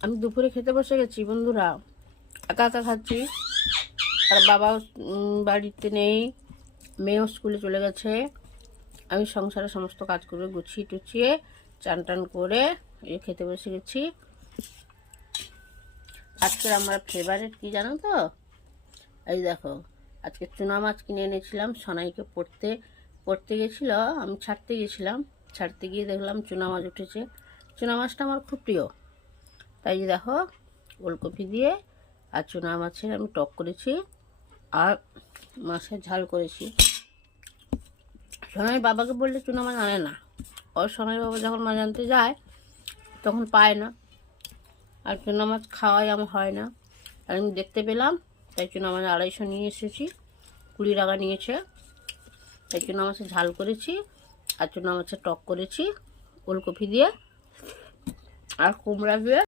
আমি দুপুরে খেতে বসে গেছি বন্ধুরা, একা একা খাচ্ছি। আর বাবা বাড়িতে নেই, মেয়েও স্কুলে চলে গেছে। আমি সংসারে সমস্ত কাজ করে গুছিয়ে টুছিয়ে চান টান করে খেতে বসে গেছি। আজকের আমরা ফেভারিট কি জানো তো? এই দেখো, আজকে চুনা মাছ কিনে এনেছিলাম। সোনাইকে পড়তে গেছিল, আমি ছাড়তে গেছিলাম। ছাড়তে গিয়ে দেখলাম চুনা মাছ উঠেছে। চুনা মাছটা আমার খুব প্রিয়, তাই দেখো ওলকপি দিয়ে আর চুনা মাছের আমি টক করেছি আর মাছের ঝাল করেছি। সোনাই বাবাকে বললে চুনা মাছ আনে না, ওর সোনাই বাবা যখন মাছ আনতে যায় তখন পায় না, আর চুনা মাছ খাওয়াই আমার হয় না। আর আমি দেখতে পেলাম, তাই চুনা মাছ 250 নিয়ে এসেছি, 20 টাকা নিয়েছে। তাই চুনা মাছের ঝাল করেছি আর চুনা মাছের টক করেছি ওলকপি দিয়ে আর কুমড়া দিয়ে।